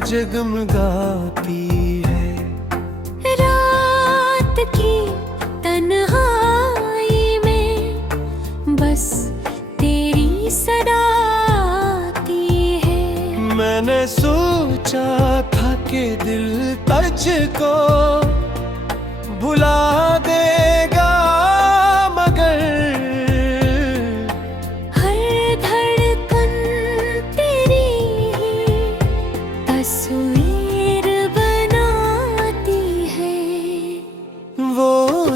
जगमगाती है। रात की तन्हाई में बस तेरी सदा आती है। मैंने सोचा था कि दिल तुझको भुला देगा, मगर हर धड़कन तेरी ही तस्वीर बनाती है। वो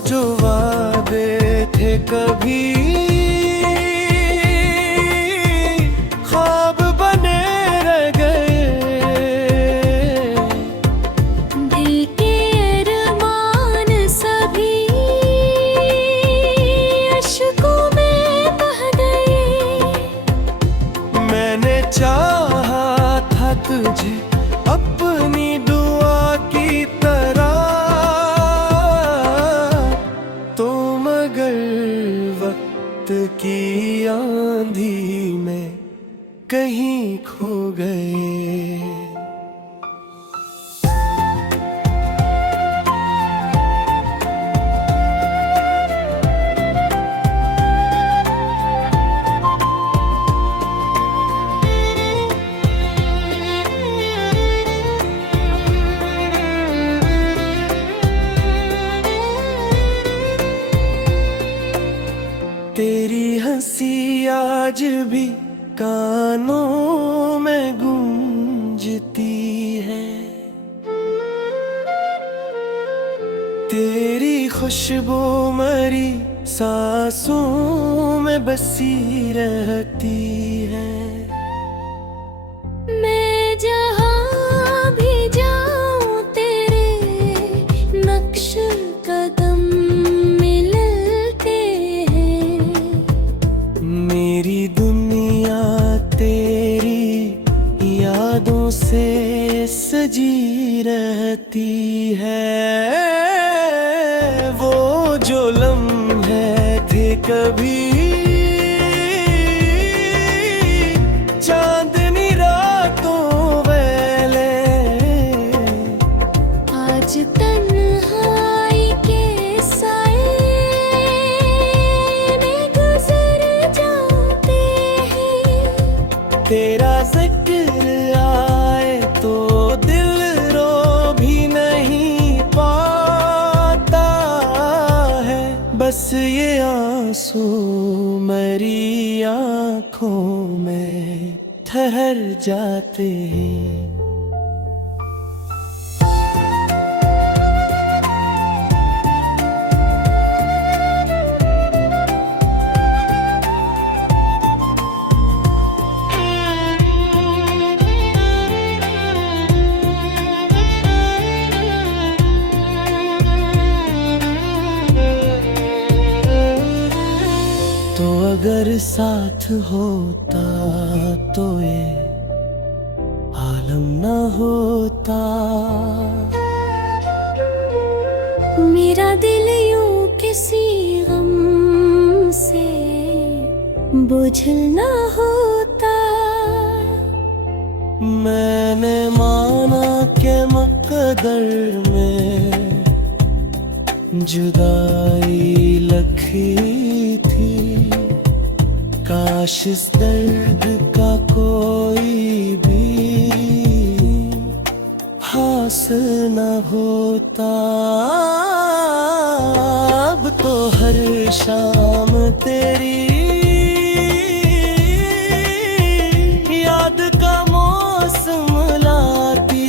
जो वादे थे कभी ख्वाब बने रह गए। दिल के अरमान सभी अश्कों में बह गए। मैंने चाहा था तुझे अपनी दुआ की तरह, तो मगर वक्त की आंधी में कहीं खो गए। तेरी हंसी आज भी कानों में गूंजती है। तेरी खुशबू मरी सांसों में बसी रहती है। मैं जहाँ भी जाऊँ तेरे नक्श कदम मिलते हैं। मेरी दुनिया तेरी यादों से सजी रहती है। वो जो लम्हे थे कभी चांदनी रातों वाले, आज तन्हाई के साए में गुजर जाते हैं। तेरा जिक्र आए तो दिल रो भी नहीं पाता है। बस ये आंसू मेरी आँखों में ठहर जाते हैं। तो अगर साथ होता तो ये आलम न होता। मेरा दिल यूं किसी गम से बोझल ना होता। मैंने माना के मुकद्दर में जुदाई लिखी थी। काश इस दर्द का कोई भी हासिल न होता। अब तो हर शाम तेरी याद का मौसम लाती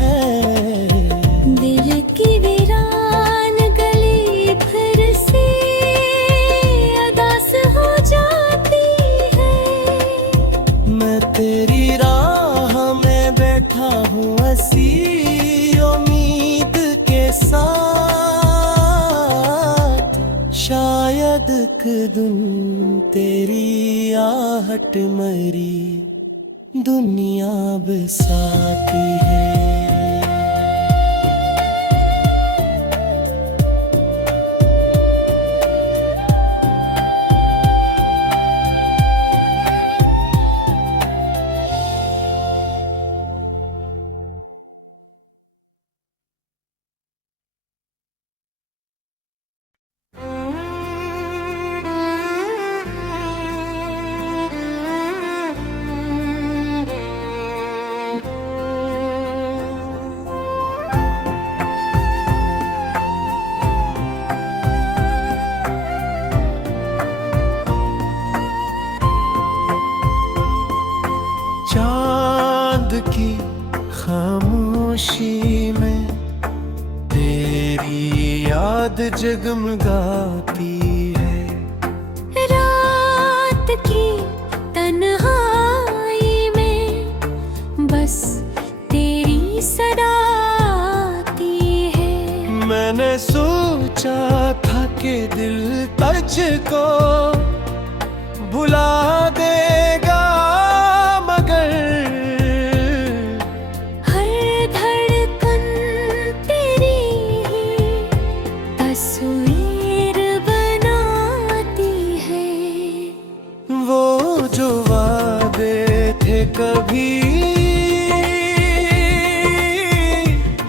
है। दिल की वीरान गली फिर से अदास हो जाती है। मैं तेरी राह में बैठा हूँ हंसी उम्मीद के साथ। शायद एक दिन तेरी आहट मरी दुनिया बसाती है। खामोशी में तेरी याद जगमगाती है। रात की तन्हाई में बस तेरी सदा आती है। मैंने सोचा था कि दिल तुझको भुला देगा, मगर हर धड़कन तेरी ही तस्वीर बनाती है। वो जो वादे थे कभी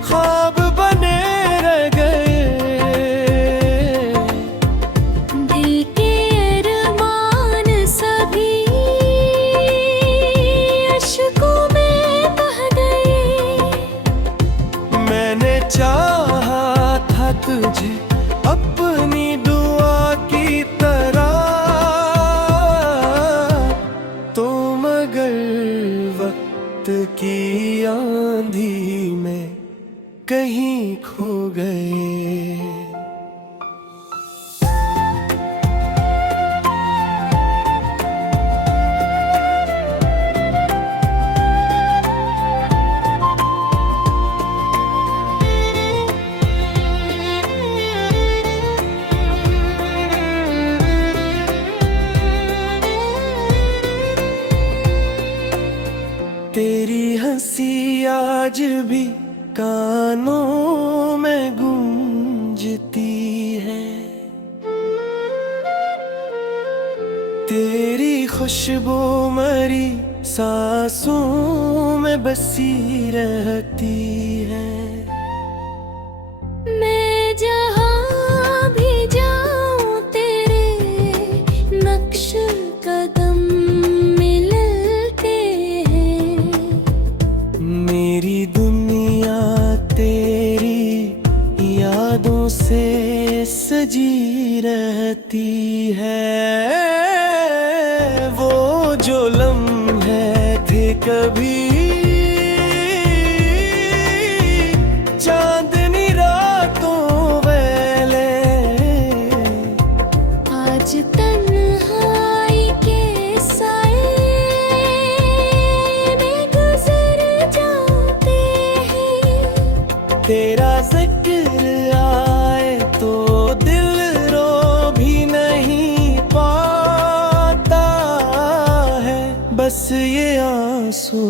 ख्वाब बने रह गए। दिल के अरमान सभी अश्कों में बह गए। मैंने चाहा था तुझे अपनी दुआ की तरह, तो मगर वक्त की आंधी में कहीं खो गए। तेरी हंसी आज भी कानों में गूंजती है। तेरी खुशबू मरी सांसों में बसी रहती है। मैं जहाँ भी जाऊँ तेरे नक्श कदम मिलते हैं। मेरी दुनिया तेरी यादों से सजी रहती है। वो जो लम्हे थे कभी चांदनी रातों वाले, आज तन्हाई के साए में गुजर जाते हैं। तेरा जिक्र आए तो दिल रो भी नहीं पाता है। बस ये आंसू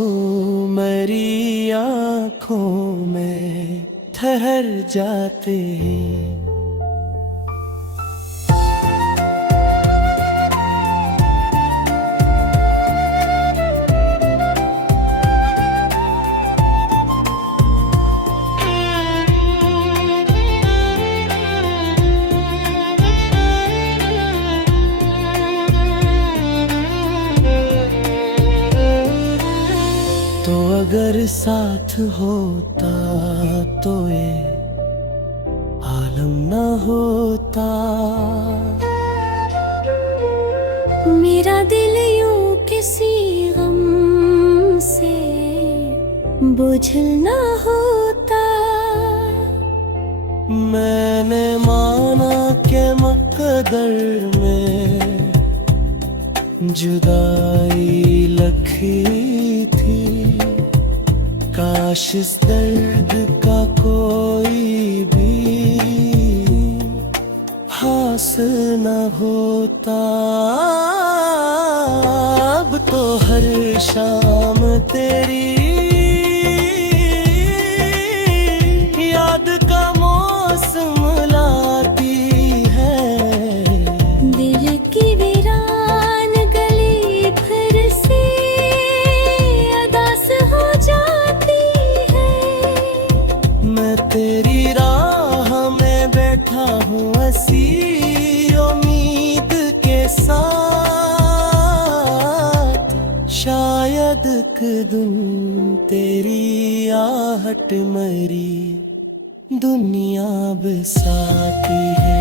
मेरी आँखों में ठहर जाते हैं। तो अगर साथ होता तो ये आलम न होता। मेरा दिल यूं किसी गम से बोझल ना होता। मैंने माना के मुकद्दर में जुदाई लिखी थी। काश इस दर्द का कोई भी हासिल न होता। अब तो हर शाम तेरी याद का मौसम लाती है। दिल की वीरान गली फिर से अदास हो जाती है। मैं तेरी राह में बैठा हूँ हंसी उम्मीद के साथ। शायद एक दिन तेरी आहट मरी दुनिया बसाती है।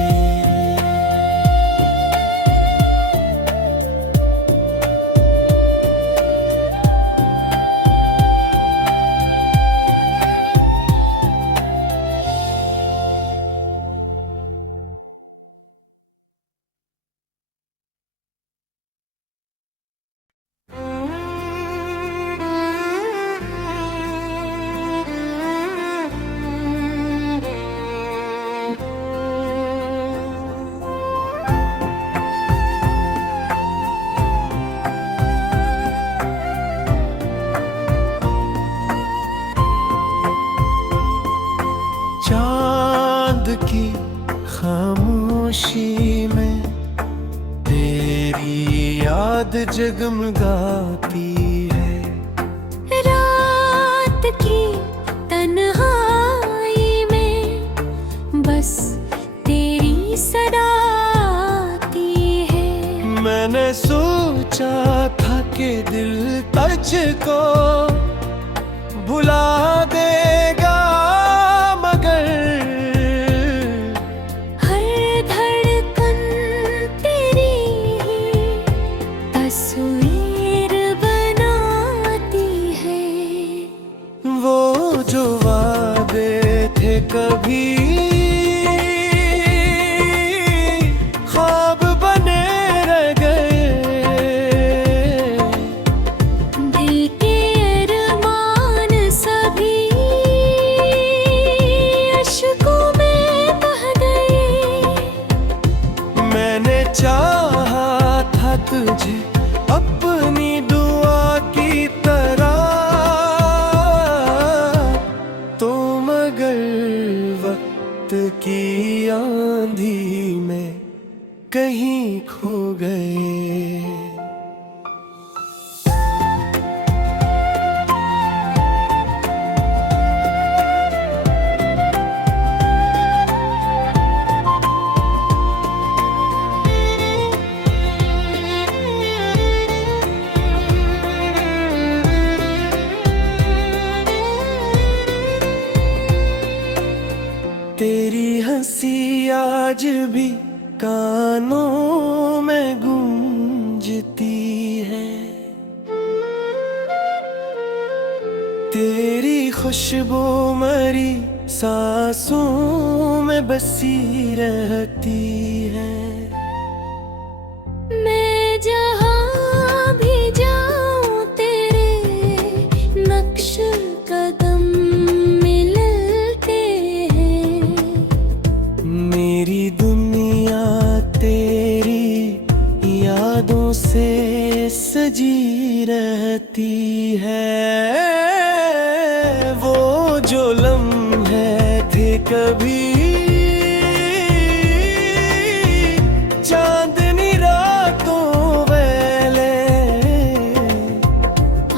की खामोशी में तेरी याद जगमगाती है। रात की तन्हाई में बस तेरी सदा आती है। मैंने सोचा था कि दिल तुझको भुला देगा, मगर हर धड़कन तेरी ही तस्वीर बनाती है। वो जो वादे थे कभी ख्वाब बने रह गए। दिल के अरमान सभी अश्कों में बह गए। मैंने चाहा था तुझे अपनी दुआ की तरह, तो मगर वक्त की आंधी में कहीं खो गए। तेरी हंसी आज भी कानों में गूंजती है। तेरी खुशबू मरी सांसों में बसी रहती है। मैं जहाँ भी जाऊँ तेरे नक्श कदम मिलते हैं। मेरी दुनिया तेरी यादों से सजी रहती है। वो जो लम्हे थे कभी चांदनी रातों वाले,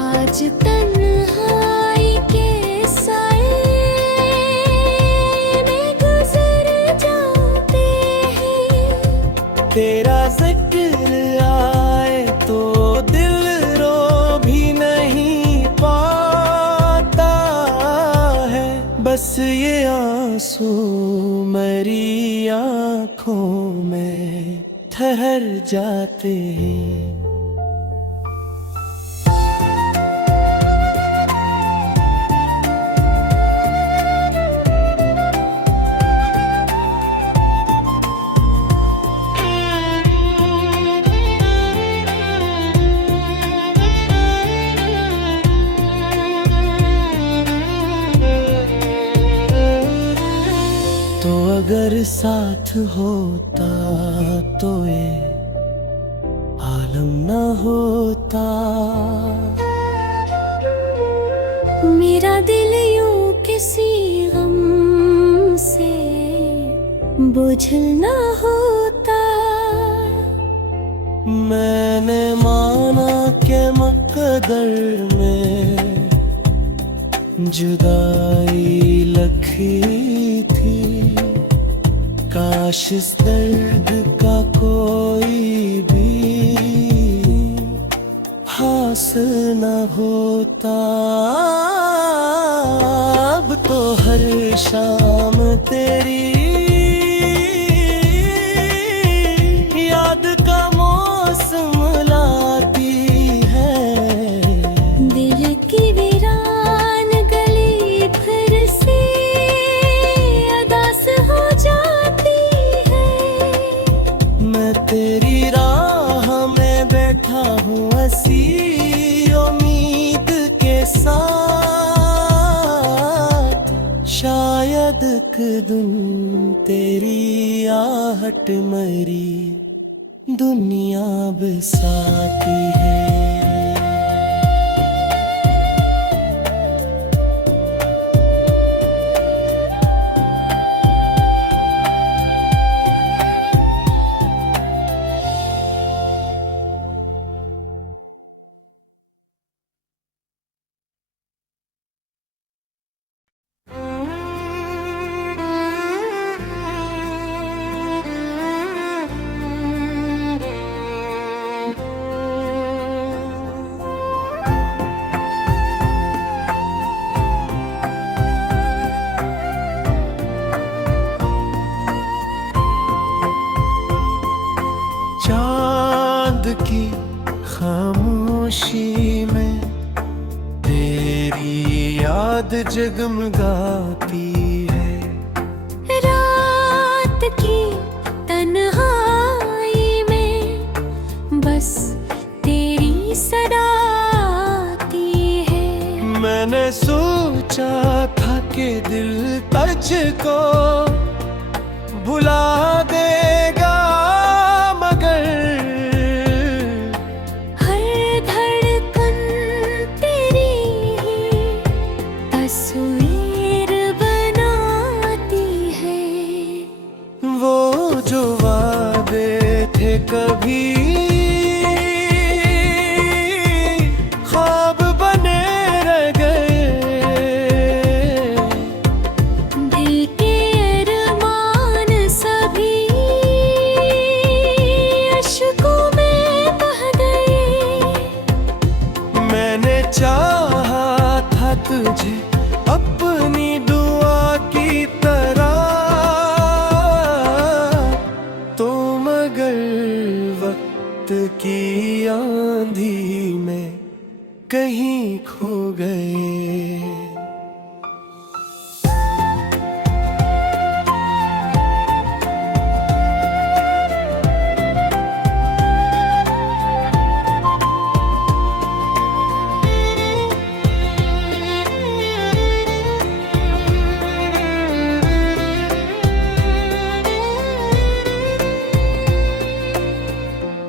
आज तन्हाई के साए में गुजर जाते हैं। तेरा जिक्र आए तो दिल रो भी नहीं पाता है। बस ये आंसू मेरी आँखों में ठहर जाते हैं। तो अगर साथ होता तो ये आलम न होता। मेरा दिल यूं किसी गम से बोझल ना होता। मैंने माना के मुकद्दर में जुदाई लिखी थी। काश इस दर्द का कोई भी हासिल न होता। अब तो हर शाम तेरी याद का मौसम लाती है। दिल की वीरान गली फिर से अदास हो जाती है। मैं तेरी राह में बैठा हूँ हंसी उम्मीद के साथ। शायद एक दिन तेरी आहट मरी दुनिया बसाती है। जगमगाती है। रात की तन्हाई में बस तेरी सदा आती है। मैंने सोचा था कि दिल तुझको भुला देगा, मगर हर धड़कन तेरी ही तस्वीर बनाती है। वो जो वादे थे कभी ख्वाब बने रह गए। दिल के अरमान सभी अश्कों में बह गए। मैंने चाहा था तुझे अपनी दुआ की तरह, तो मगर वक्त की आंधी में कहीं खो गए।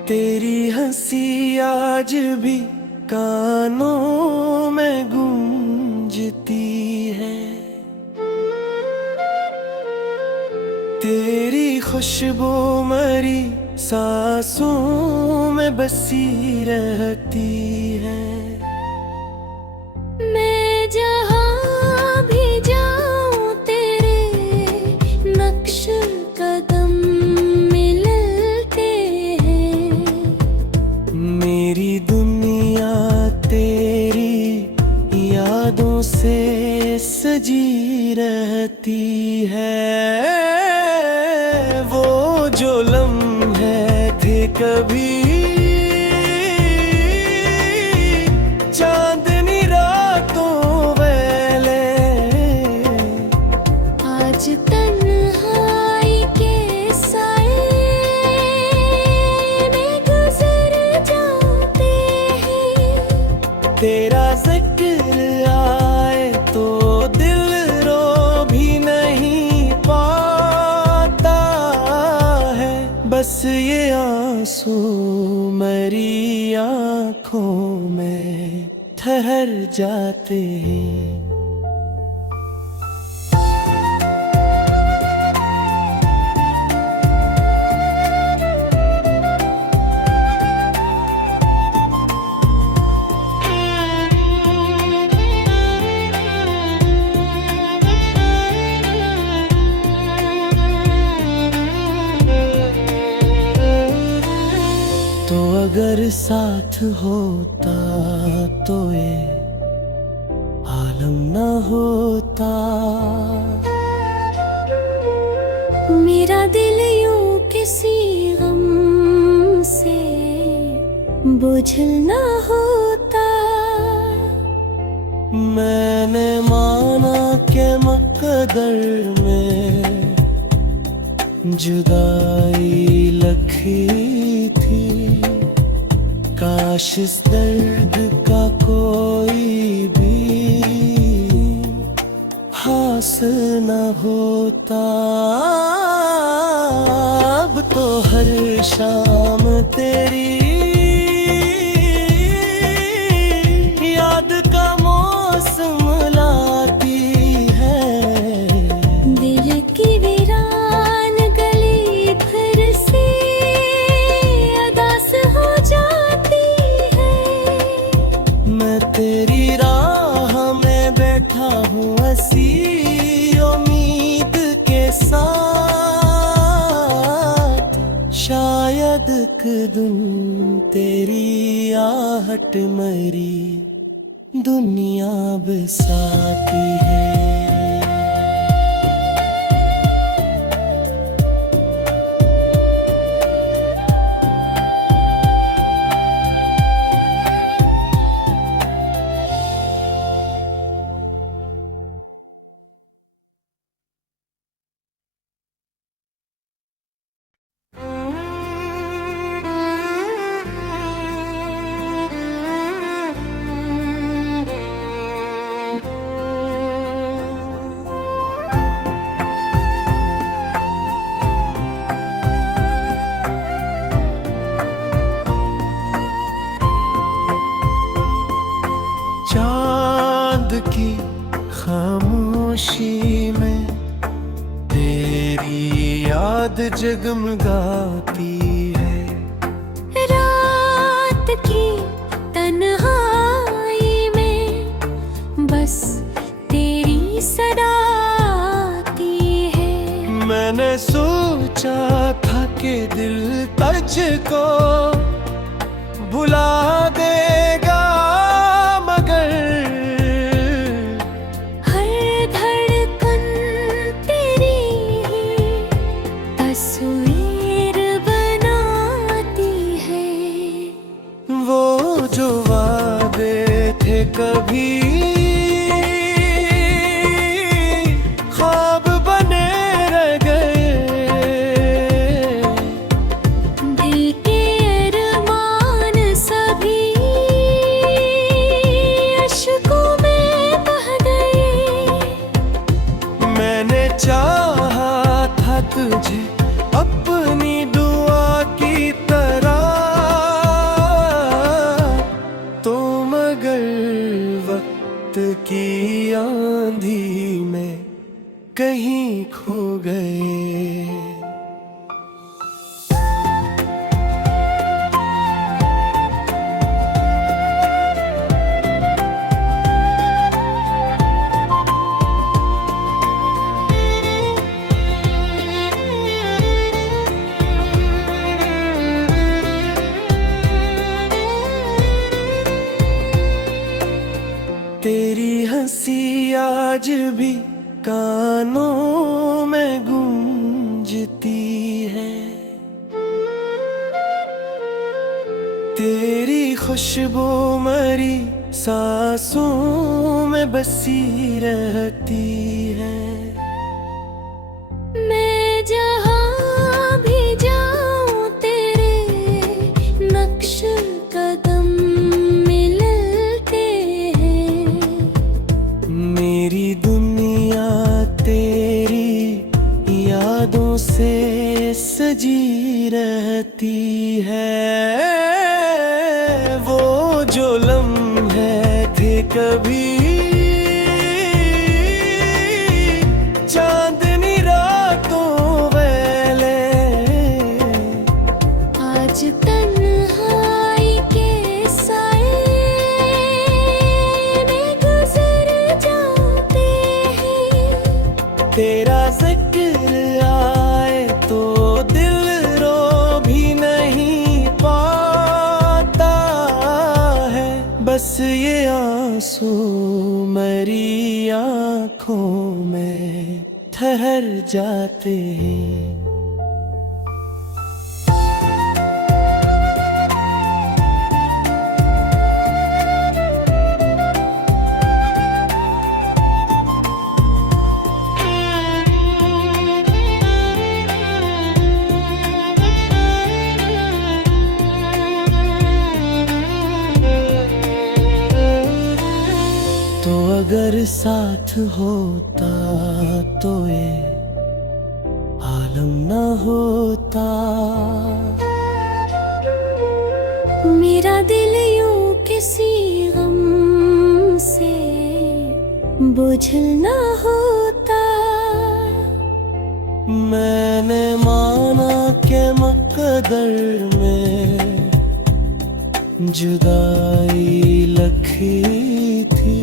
तेरी हंसी आज भी कानों में गूंजती है। तेरी खुशबू मरी सांसों में बसी रहती है। मैं जहाँ भी जाऊँ तेरे नक्श कदम मिलते हैं। मेरी दुनिया तेरी यादों से सजी रहती है। वो जो लम्हे थे कभी चांदनी रातों वाले, आज तन्हाई के साए में गुजर जाते हैं। तेरा जिक्र आए तो दिल रो भी नहीं पाता है। बस ये आंसू मेरी आँखों में ठहर जाते हैं। तो अगर साथ होता तो ये आलम न होता। मेरा दिल यूं किसी गम से बोझल ना होता। मैंने माना के मकदर में जुदाई लिखी थी। काश इस दर्द का कोई भी हासिल न होता। अब तो हर शाम तेरी याद का मौसम लाती है। दिल की वीरान गली फिर से अदास हो जाती है। मैं तेरी राह में बैठा हूँ हंसी उम्मीद के साथ। शायद एक दिन तेरी आहट मरी दुनिया बसाती है। याद जगमगाती है। रात की तन्हाई में बस तेरी सदा आती है। मैंने सोचा था कि दिल तुझको भुला देगा, मगर हर धड़कन तेरी ही तस्वीर बनाती है। वो जो वादे थे कभी ख्वाब बने रह गए। दिल के अरमान सभी अश्कों में बह गए। मैंने चाहा था तुझे अपनी दुआ की तरह, तो मगर वक्त की आंधी में कहीं खो गए। तेरी हंसी आज भी कानों में गूंजती है। तेरी खुशबू मरी सांसों में बसी रहती है। मैं जहाँ भी जाऊँ तेरे नक्श कदम मिलते हैं। मेरी दुनिया तेरी यादों से सजी रहती है। वो जो लम्हे थे कभी चांदनी रातों वाले, आज तन्हाई के साए में गुजर जाते हैं। तेरा जिक्र आए तो दिल रो भी नहीं पाता है। बस ये आंसू मेरी आँखों में ठहर जाते हैं। तो अगर साथ होता तो ये आलम न होता। मेरा दिल यूं किसी गम से बोझल ना होता। मैंने माना के मुकद्दर में जुदाई लिखी थी।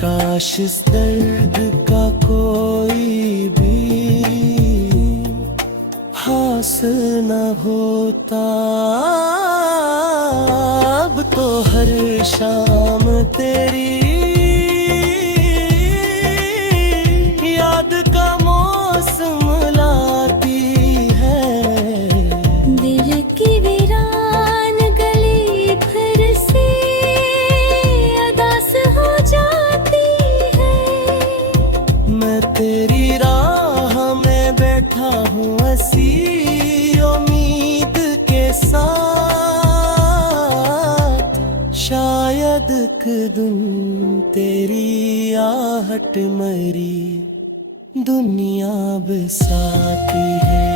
काश इस दर्द का कोई भी हासिल न होता। अब तो हर शाम तेरी याद का मौसम लाती है। दिल की वीरान गली फिर से अदास हो जाती है। मैं तेरी राह में बैठा हूँ हंसी उम्मीद के साथ। शायद एक दिन तेरी आहट मरी दुनिया बसाती है।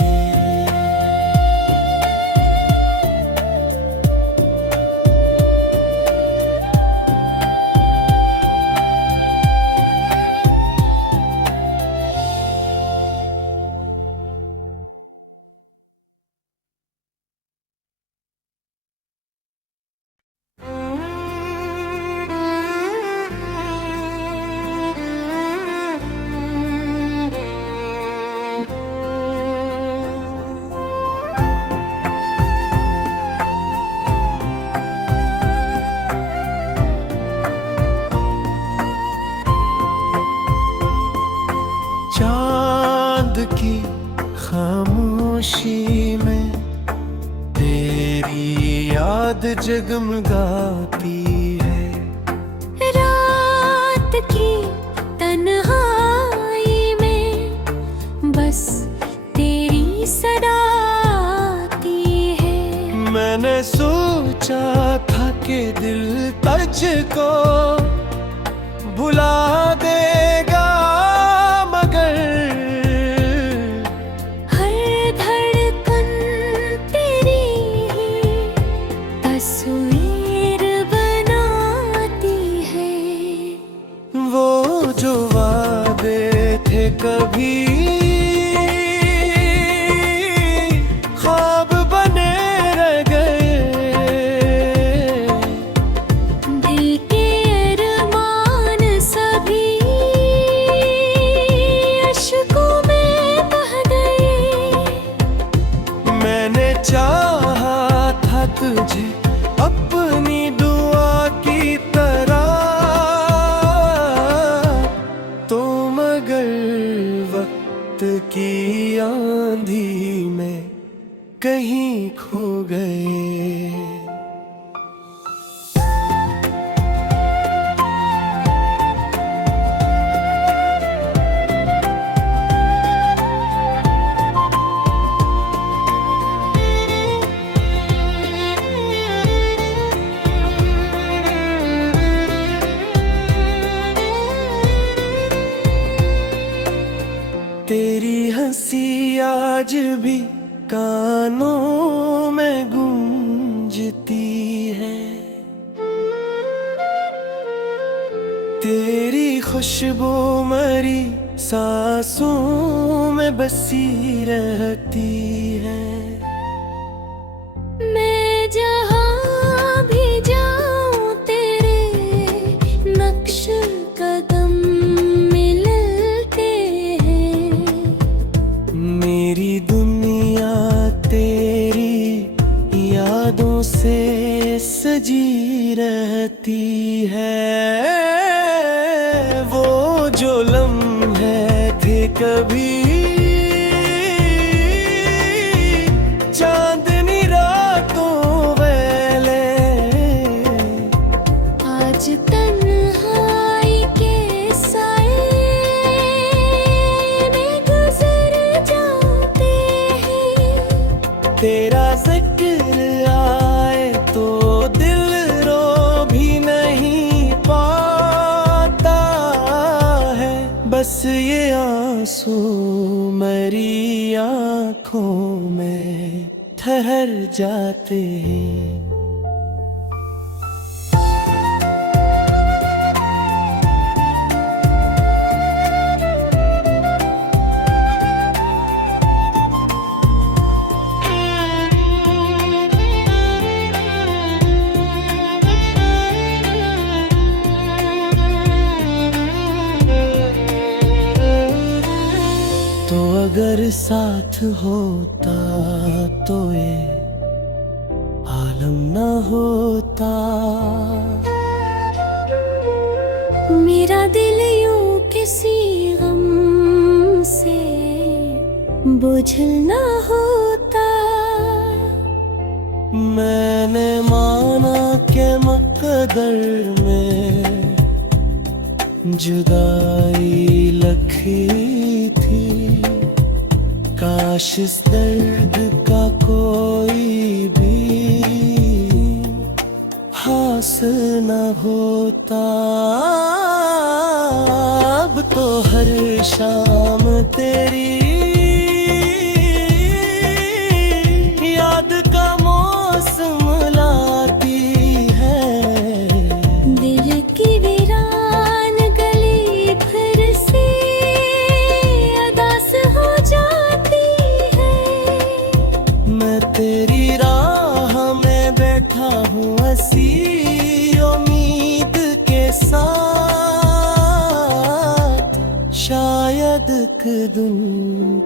की खामोशी में तेरी याद जगमगाती है। रात की तन्हाई में बस तेरी सदा आती है। मैंने सोचा था कि दिल तुझको भुला देगा, मगर हर धड़कन तेरी ही तस्वीर बनाती है। वो जो वादे थे कभी ख्वाब बने रह गए। दिल के अरमान सभी अश्कों में बह गए। मैंने चाहा था तुझे अपनी दुआ की तरह, तो मगर वक्त की आंधी में कहीं खो गए। तेरी हंसी आज भी कानों में गूंजती है। तेरी खुशबू मरी सांसों में बसी रहती है। मैं जहाँ भी जाऊँ तेरे नक्श कदम मिलते हैं। मेरी दुनिया तेरी यादों से सजी रहती है। वो जो लम्हे थे कभी चांदनी रातों वाले, आज तन्हाई के साए में गुजर जाते हैं। तेरा जिक्र आए तो दिल रो भी नहीं पाता है। बस ये आंसू मेरी आँखों में ठहर जाते हैं। तो अगर साथ होता तो ये आलम न होता। मेरा दिल यूं किसी गम से बोझल ना होता। मैंने माना के मकदर में जुदाई लिखी थी। काश इस दर्द का कोई भी हासिल न होता। अब तो हर शाम तेरी याद का मौसम लाती है। दिल की वीरान गली फिर से अदास हो जाती है। मैं तेरी राह में बैठा हूँ हंसी उम्मीद के साथ। शायद एक दिन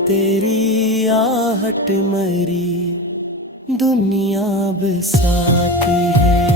तेरी आहट मरी दुनिया बसाती है।